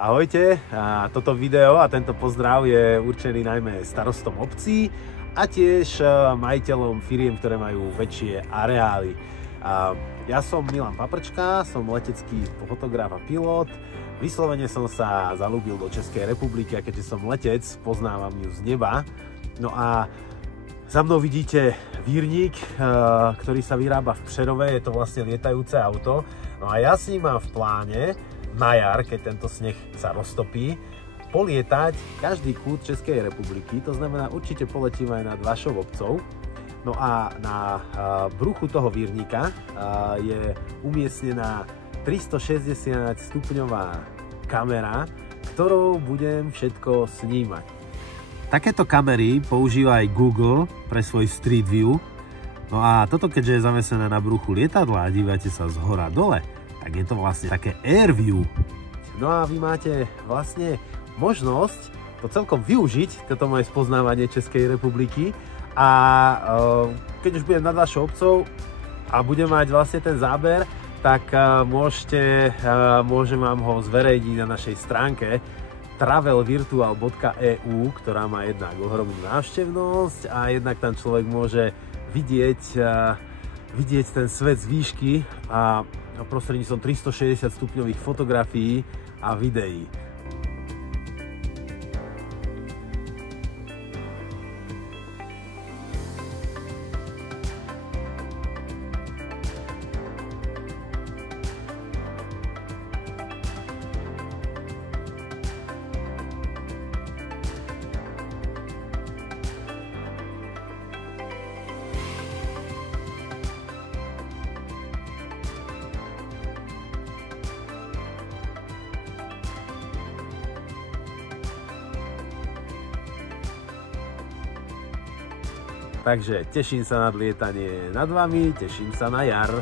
Ahojte, a toto video a tento pozdrav je určený najmä starostom obcí a tiež majiteľom firiem, ktoré majú väčšie areály. Ja som Milan Paprčka, som letecký fotograf a pilot. Vyslovene som sa zalúbil do Českej republiky a keďže som letec, poznávam ju z neba. No a za mnou vidíte vírnik, ktorý sa vyrába v Přerove, je to vlastne lietajúce auto. No a ja s ním mám v pláne na jar, keď tento sneh sa roztopí, polietať každý kút Českej republiky, to znamená určite poletím aj nad vašou obcou. No a na bruchu toho vírnika je umiestnená 360 stupňová kamera, ktorou budem všetko snímať. Takéto kamery používa aj Google pre svoj Street View. No a toto, keďže je zavesené na bruchu lietadla a dívate sa z hora dole, tak je to vlastne také Air View. No a vy máte vlastne možnosť to celkom využiť, toto moje spoznávanie Českej republiky. A keď už budem nad vašou obcou a budem mať vlastne ten záber, tak môžem vám ho zverejniť na našej stránke travelvirtual.eu, ktorá má jednak ohromnú návštevnosť a jednak tam človek môže vidieť ten svet z výšky a prostredníctvom 360 stupňových fotografií a videí. Takže teším sa na lietanie nad vami, teším sa na jar.